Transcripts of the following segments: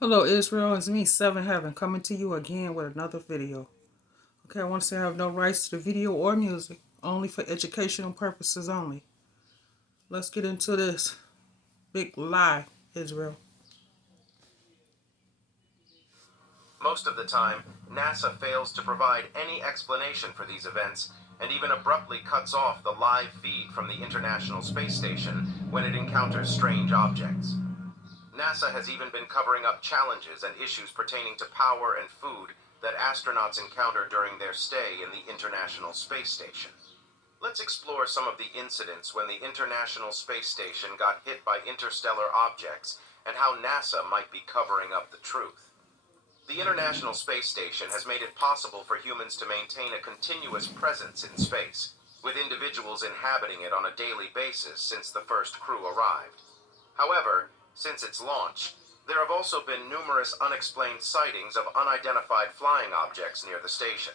Hello Israel, it's me, Seven Heaven, coming to you again with another video. Okay, I want to say I have no rights to the video or music, only for educational purposes only. Let's get into this big lie, Israel. Most of the time, NASA fails to provide any explanation for these events and even abruptly cuts off the live feed from the International Space Station when it encounters strange objects. NASA has even been covering up challenges and issues pertaining to power and food that astronauts encounter during their stay in the International Space Station. Let's explore some of the incidents when the International Space Station got hit by interstellar objects and how NASA might be covering up the truth. The International Space Station has made it possible for humans to maintain a continuous presence in space, with individuals inhabiting it on a daily basis since the first crew arrived. However, since its launch, there have also been numerous unexplained sightings of unidentified flying objects near the station.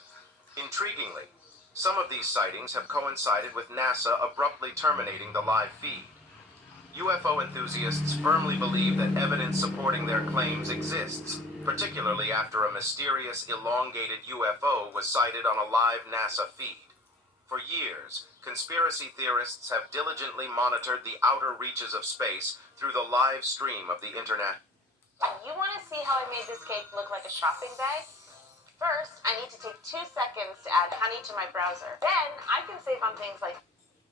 Intriguingly, some of these sightings have coincided with NASA abruptly terminating the live feed. UFO enthusiasts firmly believe that evidence supporting their claims exists, particularly after a mysterious elongated UFO was sighted on a live NASA feed. For years, conspiracy theorists have diligently monitored the outer reaches of space through the live stream of the internet. You want to see how I made this cake look like a shopping bag? First, I need to take 2 seconds to add honey to my browser. Then, I can save on things like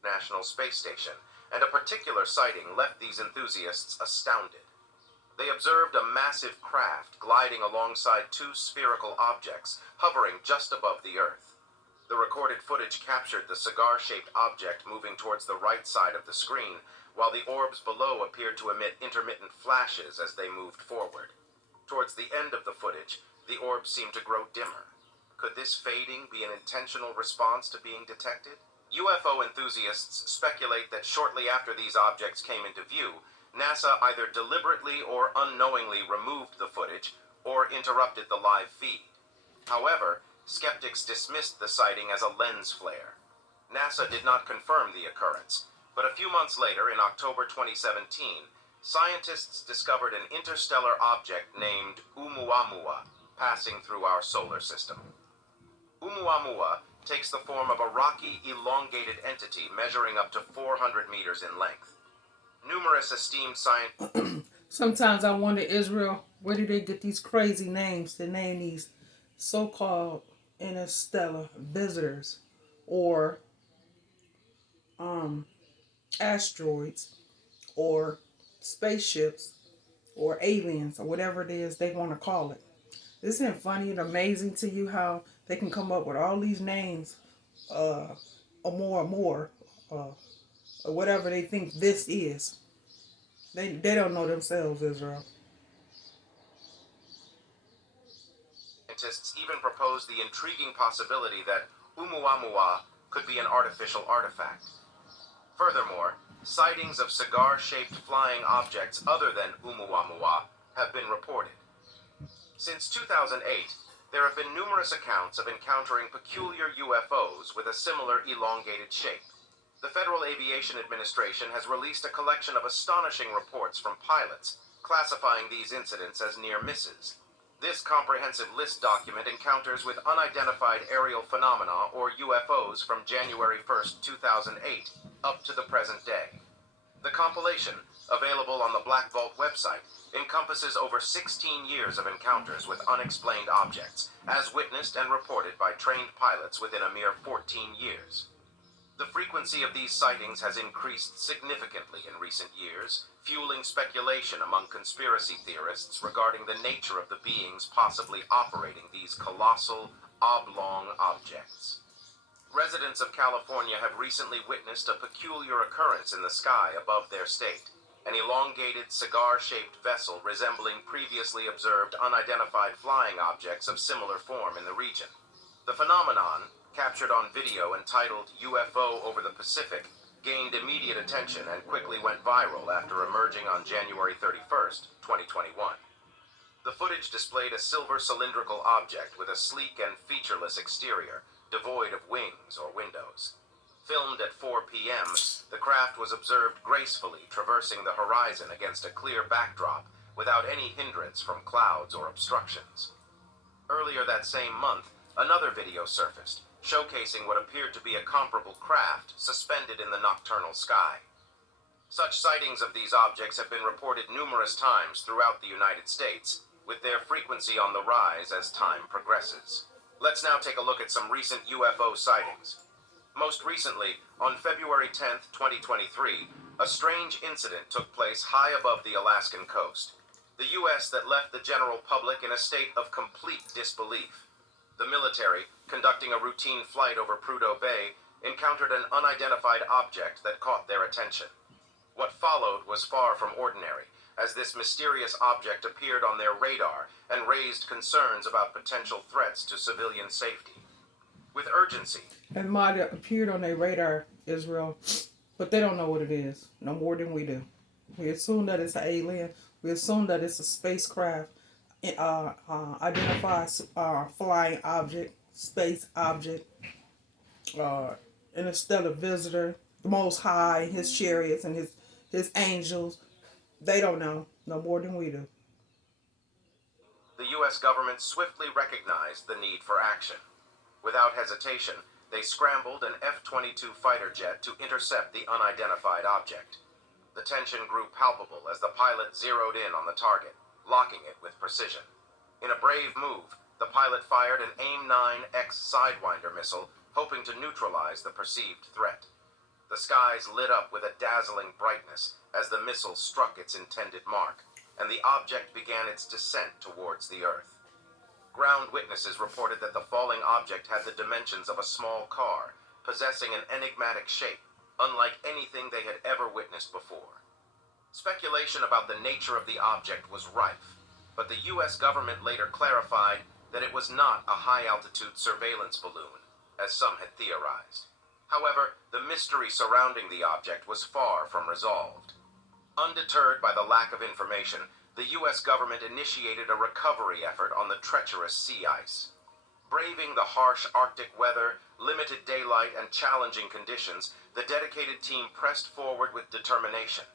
National Space Station, and a particular sighting left these enthusiasts astounded. They observed a massive craft gliding alongside two spherical objects hovering just above the Earth. The recorded footage captured the cigar-shaped object moving towards the right side of the screen, while the orbs below appeared to emit intermittent flashes as they moved forward. Towards the end of the footage, the orbs seemed to grow dimmer. Could this fading be an intentional response to being detected? UFO enthusiasts speculate that shortly after these objects came into view, NASA either deliberately or unknowingly removed the footage or interrupted the live feed. However, skeptics dismissed the sighting as a lens flare. NASA did not confirm the occurrence, but a few months later, in October 2017, scientists discovered an interstellar object named Oumuamua passing through our solar system. Oumuamua takes the form of a rocky, elongated entity measuring up to 400 meters in length. Numerous esteemed scientists. Sometimes I wonder, Israel, where do they get these crazy names to name these so-called interstellar visitors or asteroids or spaceships or aliens or whatever it is they want to call it? Isn't it funny and amazing to you how they can come up with all these names, or more, uh, or whatever they think this is? They don't know themselves, Israel. Scientists even proposed the intriguing possibility that Oumuamua could be an artificial artifact. Furthermore, sightings of cigar-shaped flying objects other than Oumuamua have been reported. Since 2008, there have been numerous accounts of encountering peculiar UFOs with a similar elongated shape. The Federal Aviation Administration has released a collection of astonishing reports from pilots, classifying these incidents as near misses. This comprehensive list document encounters with unidentified aerial phenomena, or UFOs, from January 1st, 2008, up to the present day. The compilation, available on the Black Vault website, encompasses over 16 years of encounters with unexplained objects, as witnessed and reported by trained pilots within a mere 14 years. The frequency of these sightings has increased significantly in recent years, fueling speculation among conspiracy theorists regarding the nature of the beings possibly operating these colossal, oblong objects. Residents of California have recently witnessed a peculiar occurrence in the sky above their state, an elongated cigar-shaped vessel resembling previously observed unidentified flying objects of similar form in the region. The phenomenon, captured on video entitled UFO over the Pacific, gained immediate attention and quickly went viral after emerging on January 31st, 2021. The footage displayed a silver cylindrical object with a sleek and featureless exterior, devoid of wings or windows. Filmed at 4 p.m., the craft was observed gracefully traversing the horizon against a clear backdrop, without any hindrance from clouds or obstructions. Earlier that same month, another video surfaced, showcasing what appeared to be a comparable craft suspended in the nocturnal sky. Such sightings of these objects have been reported numerous times throughout the United States, with their frequency on the rise as time progresses. Let's now take a look at some recent UFO sightings. Most recently, on February 10th, 2023, a strange incident took place high above the Alaskan coast. The U.S. that left the general public in a state of complete disbelief. The military, conducting a routine flight over Prudhoe Bay, encountered an unidentified object that caught their attention. What followed was far from ordinary, as this mysterious object appeared on their radar and raised concerns about potential threats to civilian safety. With urgency, It might have appeared on their radar, Israel, but they don't know what it is, no more than we do. We assume that it's an alien. We assume that it's a spacecraft, identified flying object, space object, interstellar visitor, the Most High, his chariots and his angels. They don't know no more than we do. the U.S. government swiftly recognized the need for action. Without hesitation, they scrambled an F-22 fighter jet to intercept the unidentified object. The tension grew palpable as the pilot zeroed in on the target, locking it with precision. In a brave move, the pilot fired an AIM-9X Sidewinder missile, hoping to neutralize the perceived threat. The skies lit up with a dazzling brightness as the missile struck its intended mark, and the object began its descent towards the Earth. Ground witnesses reported that the falling object had the dimensions of a small car, possessing an enigmatic shape, unlike anything they had ever witnessed before. Speculation about the nature of the object was rife, but the U.S. government later clarified that it was not a high-altitude surveillance balloon, as some had theorized. However, the mystery surrounding the object was far from resolved. Undeterred by the lack of information, the U.S. government initiated a recovery effort on the treacherous sea ice. Braving the harsh Arctic weather, limited daylight, and challenging conditions, the dedicated team pressed forward with determination.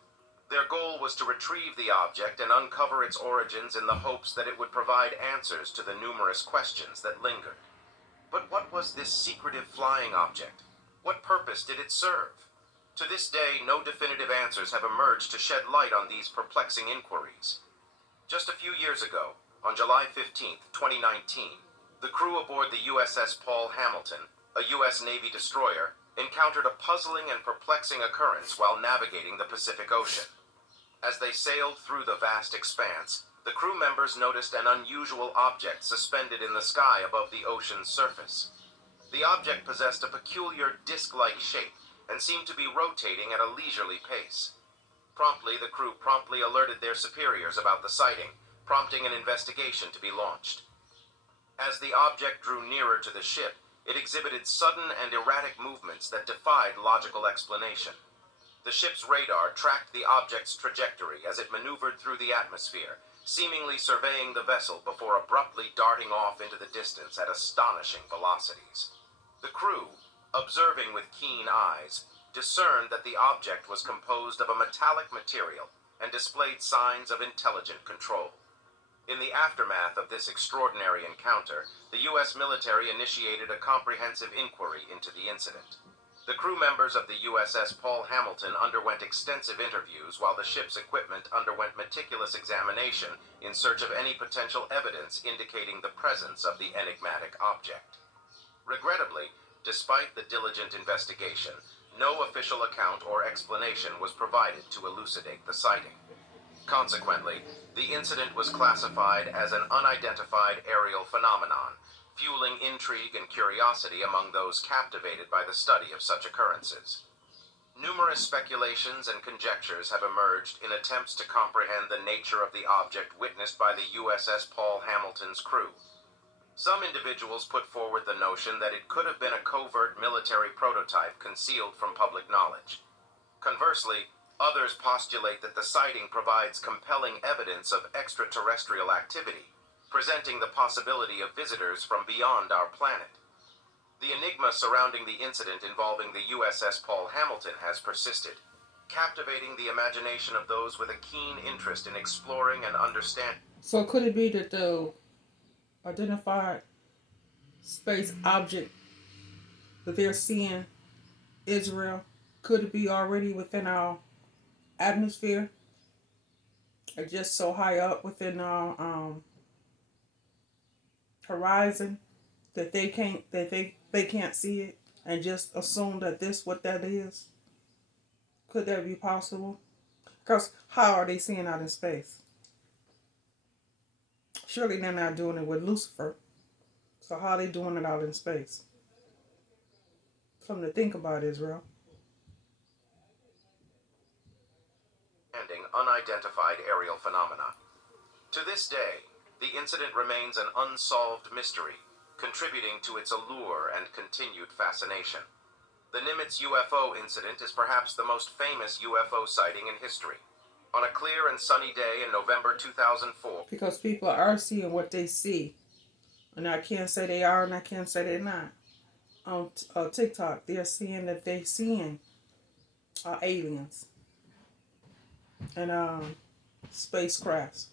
Their goal was to retrieve the object and uncover its origins in the hopes that it would provide answers to the numerous questions that lingered. But what was this secretive flying object? What purpose did it serve? To this day, no definitive answers have emerged to shed light on these perplexing inquiries. Just a few years ago, on July 15, 2019, the crew aboard the USS Paul Hamilton, a U.S. Navy destroyer, encountered a puzzling and perplexing occurrence while navigating the Pacific Ocean. As they sailed through the vast expanse, the crew members noticed an unusual object suspended in the sky above the ocean's surface. The object possessed a peculiar disc-like shape and seemed to be rotating at a leisurely pace. Promptly, the crew alerted their superiors about the sighting, prompting an investigation to be launched. As the object drew nearer to the ship, it exhibited sudden and erratic movements that defied logical explanation. The ship's radar tracked the object's trajectory as it maneuvered through the atmosphere, seemingly surveying the vessel before abruptly darting off into the distance at astonishing velocities. The crew, observing with keen eyes, discerned that the object was composed of a metallic material and displayed signs of intelligent control. In the aftermath of this extraordinary encounter, the U.S. military initiated a comprehensive inquiry into the incident. The crew members of the USS Paul Hamilton underwent extensive interviews while the ship's equipment underwent meticulous examination in search of any potential evidence indicating the presence of the enigmatic object. Regrettably, despite the diligent investigation, no official account or explanation was provided to elucidate the sighting. Consequently, the incident was classified as an unidentified aerial phenomenon, fueling intrigue and curiosity among those captivated by the study of such occurrences. Numerous speculations and conjectures have emerged in attempts to comprehend the nature of the object witnessed by the USS Paul Hamilton's crew. Some individuals put forward the notion that it could have been a covert military prototype concealed from public knowledge. Conversely, others postulate that the sighting provides compelling evidence of extraterrestrial activity, presenting the possibility of visitors from beyond our planet. The enigma surrounding the incident involving the USS Paul Hamilton has persisted. captivating the imagination of those with a keen interest in exploring and understanding. So could it be that the identified space object that they're seeing, Israel, could it be already within our atmosphere, or just so high up within our horizon that they can't see it and just assume that this what that is? Could that be possible? Because how are they seeing out in space? Surely they're not doing it with Lucifer. So how are they doing it out in space? Something to think about, Israel. Unidentified aerial phenomena. To this day, the incident remains an unsolved mystery, contributing to its allure and continued fascination. The Nimitz UFO incident is perhaps the most famous UFO sighting in history. On a clear and sunny day in November 2004, Because people are seeing what they see. And I can't say they are and I can't say they're not. On TikTok, they're seeing that they're seeing aliens and spacecrafts.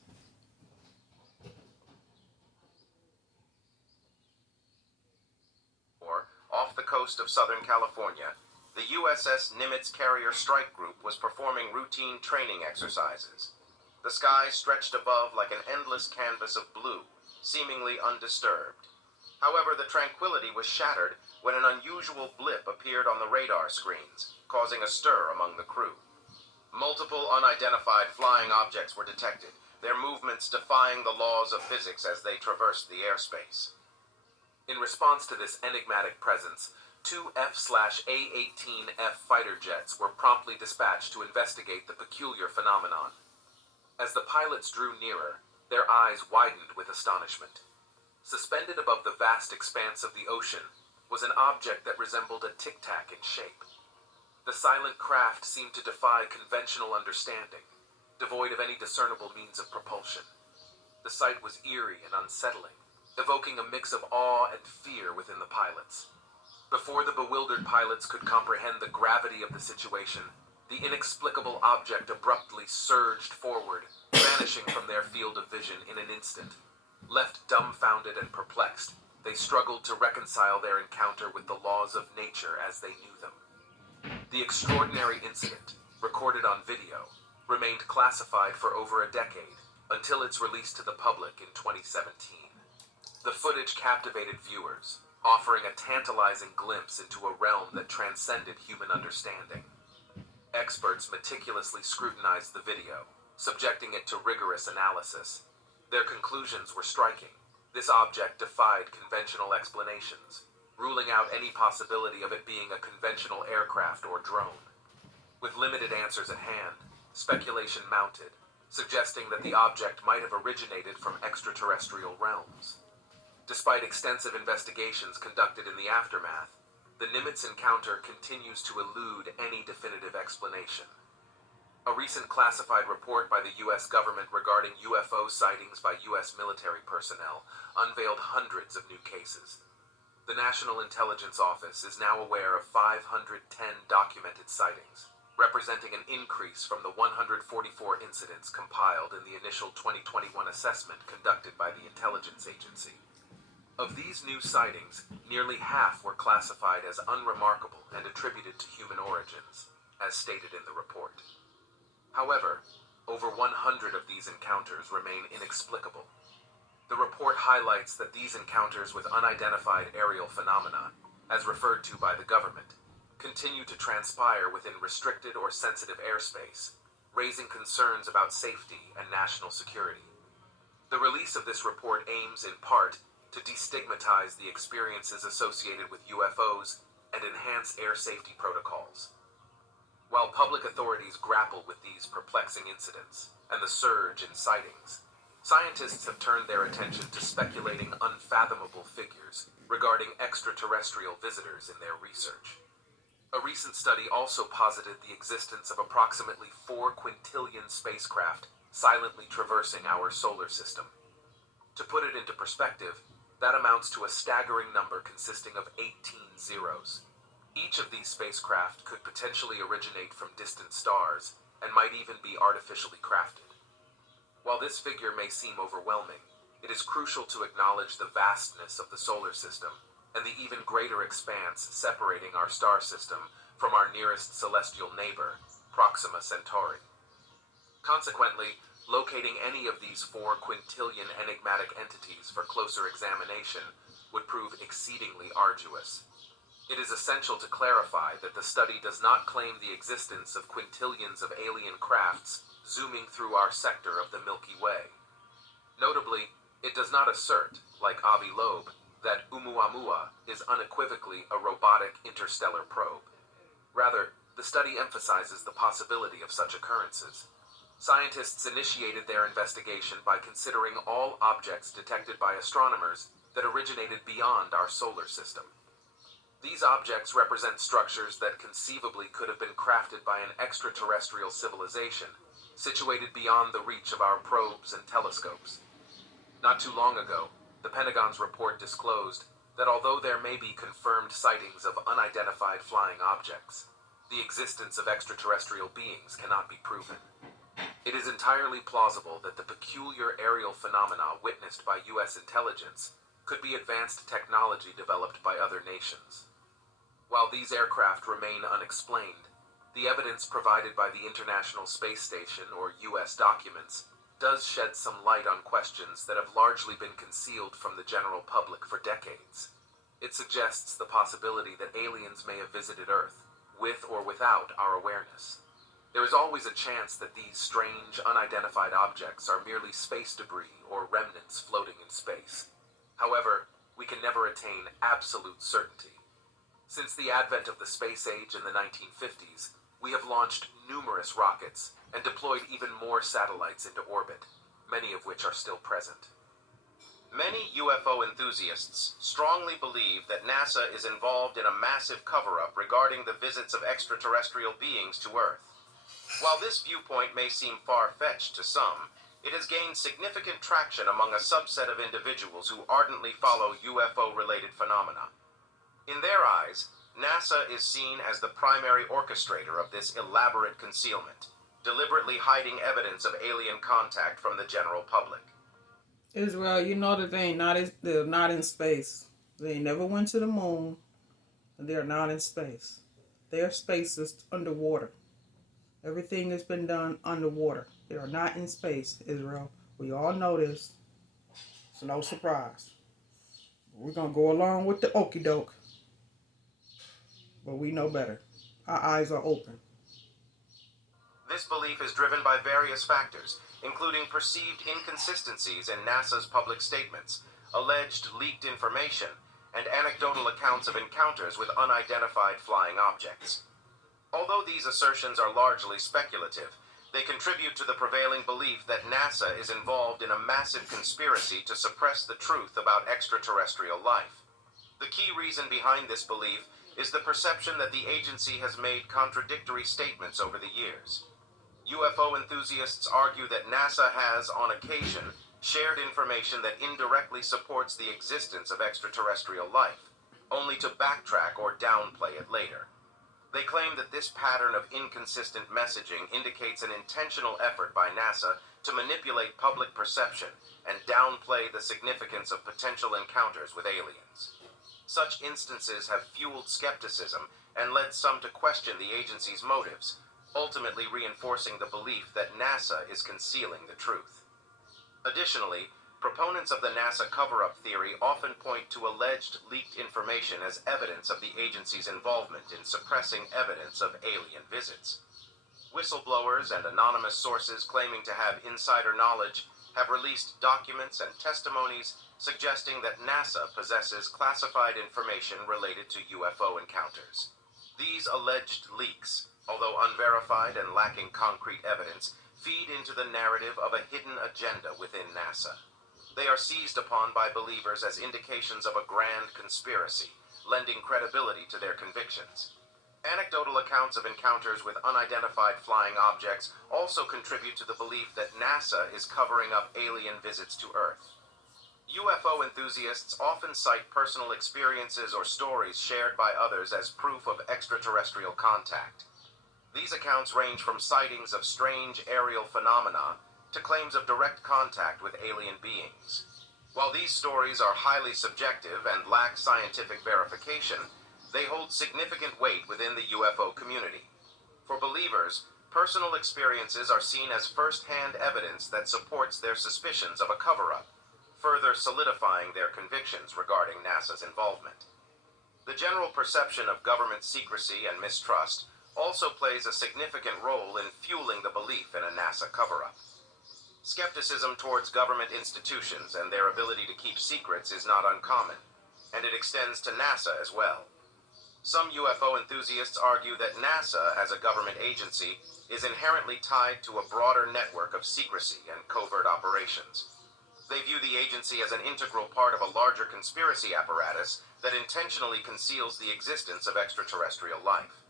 off the coast of Southern California, the USS Nimitz Carrier Strike Group was performing routine training exercises. The sky stretched above like an endless canvas of blue, seemingly undisturbed. However, the tranquility was shattered when an unusual blip appeared on the radar screens, causing a stir among the crew. Multiple unidentified flying objects were detected, their movements defying the laws of physics as they traversed the airspace. In response to this enigmatic presence, two F/A-18F fighter jets were promptly dispatched to investigate the peculiar phenomenon. As the pilots drew nearer, their eyes widened with astonishment. Suspended above the vast expanse of the ocean was an object that resembled a tic-tac in shape. The silent craft seemed to defy conventional understanding, devoid of any discernible means of propulsion. The sight was eerie and unsettling, evoking a mix of awe and fear within the pilots. Before the bewildered pilots could comprehend the gravity of the situation, the inexplicable object abruptly surged forward, vanishing from their field of vision in an instant. Left dumbfounded and perplexed, they struggled to reconcile their encounter with the laws of nature as they knew them. The extraordinary incident, recorded on video, remained classified for over a decade, until its release to the public in 2017. The footage captivated viewers, offering a tantalizing glimpse into a realm that transcended human understanding. Experts meticulously scrutinized the video, subjecting it to rigorous analysis. Their conclusions were striking. This object defied conventional explanations, ruling out any possibility of it being a conventional aircraft or drone. With limited answers at hand, speculation mounted, suggesting that the object might have originated from extraterrestrial realms. Despite extensive investigations conducted in the aftermath, the Nimitz encounter continues to elude any definitive explanation. A recent classified report by the U.S. government regarding UFO sightings by U.S. military personnel unveiled hundreds of new cases. The National Intelligence Office is now aware of 510 documented sightings, representing an increase from the 144 incidents compiled in the initial 2021 assessment conducted by the intelligence agency. Of these new sightings, nearly half were classified as unremarkable and attributed to human origins, as stated in the report. However, over 100 of these encounters remain inexplicable. The report highlights that these encounters with unidentified aerial phenomena, as referred to by the government, continue to transpire within restricted or sensitive airspace, raising concerns about safety and national security. The release of this report aims, in part, to destigmatize the experiences associated with UFOs and enhance air safety protocols. While public authorities grapple with these perplexing incidents and the surge in sightings, scientists have turned their attention to speculating unfathomable figures regarding extraterrestrial visitors in their research. A recent study also posited the existence of approximately 4 quintillion spacecraft silently traversing our solar system. To put it into perspective, that amounts to a staggering number consisting of 18 zeros. Each of these spacecraft could potentially originate from distant stars and might even be artificially crafted. While this figure may seem overwhelming, it is crucial to acknowledge the vastness of the solar system and the even greater expanse separating our star system from our nearest celestial neighbor, Proxima Centauri. Consequently, locating any of these 4 quintillion enigmatic entities for closer examination would prove exceedingly arduous. It is essential to clarify that the study does not claim the existence of quintillions of alien crafts zooming through our sector of the Milky Way. Notably, it does not assert, like Avi Loeb, that Oumuamua is unequivocally a robotic interstellar probe. Rather, the study emphasizes the possibility of such occurrences. Scientists initiated their investigation by considering all objects detected by astronomers that originated beyond our solar system. These objects represent structures that conceivably could have been crafted by an extraterrestrial civilization, situated beyond the reach of our probes and telescopes. Not too long ago, the Pentagon's report disclosed that although there may be confirmed sightings of unidentified flying objects, the existence of extraterrestrial beings cannot be proven. It is entirely plausible that the peculiar aerial phenomena witnessed by U.S. intelligence could be advanced technology developed by other nations. While these aircraft remain unexplained, the evidence provided by the International Space Station, or U.S. documents, does shed some light on questions that have largely been concealed from the general public for decades. It suggests the possibility that aliens may have visited Earth, with or without our awareness. There is always a chance that these strange, unidentified objects are merely space debris or remnants floating in space. However, we can never attain absolute certainty. Since the advent of the space age in the 1950s, we have launched numerous rockets and deployed even more satellites into orbit, many of which are still present. Many UFO enthusiasts strongly believe that NASA is involved in a massive cover-up regarding the visits of extraterrestrial beings to Earth. While this viewpoint may seem far-fetched to some, it has gained significant traction among a subset of individuals who ardently follow UFO-related phenomena. In their eyes, NASA is seen as the primary orchestrator of this elaborate concealment, deliberately hiding evidence of alien contact from the general public. Israel, you know that they're not in space. They never went to the moon, and they're not in space. Their space is underwater. Everything has been done underwater. They are not in space, Israel. We all know this. It's no surprise. We're going to go along with the okie doke. But we know better. Our eyes are open. This belief is driven by various factors, including perceived inconsistencies in NASA's public statements, alleged leaked information, and anecdotal accounts of encounters with unidentified flying objects. Although these assertions are largely speculative, they contribute to the prevailing belief that NASA is involved in a massive conspiracy to suppress the truth about extraterrestrial life. The key reason behind this belief is the perception that the agency has made contradictory statements over the years. UFO enthusiasts argue that NASA has, on occasion, shared information that indirectly supports the existence of extraterrestrial life, only to backtrack or downplay it later. They claim that this pattern of inconsistent messaging indicates an intentional effort by NASA to manipulate public perception and downplay the significance of potential encounters with aliens. Such instances have fueled skepticism and led some to question the agency's motives, ultimately reinforcing the belief that NASA is concealing the truth. Additionally, proponents of the NASA cover-up theory often point to alleged leaked information as evidence of the agency's involvement in suppressing evidence of alien visits. Whistleblowers and anonymous sources claiming to have insider knowledge have released documents and testimonies suggesting that NASA possesses classified information related to UFO encounters. These alleged leaks, although unverified and lacking concrete evidence, feed into the narrative of a hidden agenda within NASA. They are seized upon by believers as indications of a grand conspiracy, lending credibility to their convictions. Anecdotal accounts of encounters with unidentified flying objects also contribute to the belief that NASA is covering up alien visits to Earth. UFO enthusiasts often cite personal experiences or stories shared by others as proof of extraterrestrial contact. These accounts range from sightings of strange aerial phenomena to claims of direct contact with alien beings. While these stories are highly subjective and lack scientific verification, they hold significant weight within the UFO community. For believers, personal experiences are seen as first-hand evidence that supports their suspicions of a cover-up, further solidifying their convictions regarding NASA's involvement. The general perception of government secrecy and mistrust also plays a significant role in fueling the belief in a NASA cover-up. Skepticism towards government institutions and their ability to keep secrets is not uncommon, and it extends to NASA as well. Some UFO enthusiasts argue that NASA, as a government agency, is inherently tied to a broader network of secrecy and covert operations. They view the agency as an integral part of a larger conspiracy apparatus that intentionally conceals the existence of extraterrestrial life.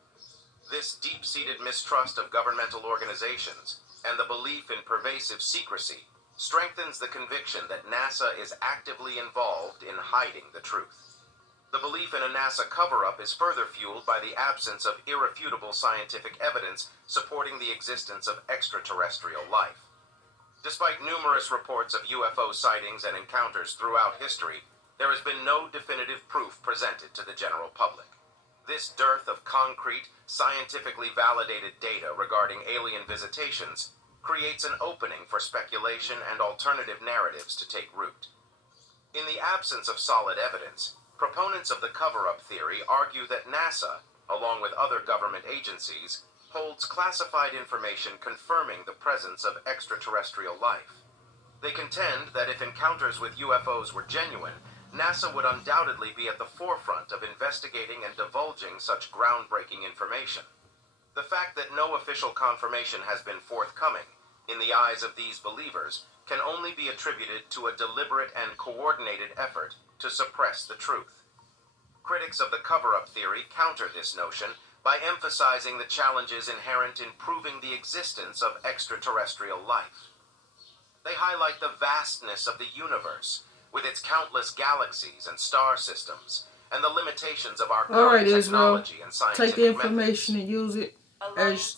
This deep-seated mistrust of governmental organizations and the belief in pervasive secrecy strengthens the conviction that NASA is actively involved in hiding the truth. The belief in a NASA cover-up is further fueled by the absence of irrefutable scientific evidence supporting the existence of extraterrestrial life. Despite numerous reports of UFO sightings and encounters throughout history, there has been no definitive proof presented to the general public. This dearth of concrete, scientifically validated data regarding alien visitations creates an opening for speculation and alternative narratives to take root. In the absence of solid evidence, proponents of the cover-up theory argue that NASA, along with other government agencies, holds classified information confirming the presence of extraterrestrial life. They contend that if encounters with UFOs were genuine, NASA would undoubtedly be at the forefront of investigating and divulging such groundbreaking information. The fact that no official confirmation has been forthcoming, in the eyes of these believers, can only be attributed to a deliberate and coordinated effort to suppress the truth. Critics of the cover-up theory counter this notion by emphasizing the challenges inherent in proving the existence of extraterrestrial life. They highlight the vastness of the universe, with its countless galaxies and star systems, and the limitations of our current technology and scientific take the information and use it as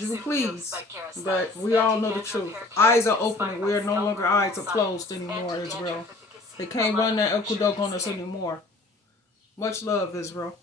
you please. But we all know the truth. Eyes are opening. We are no longer eyes are closed anymore, Israel. They can't run that aqueduct on us anymore. Much love, Israel.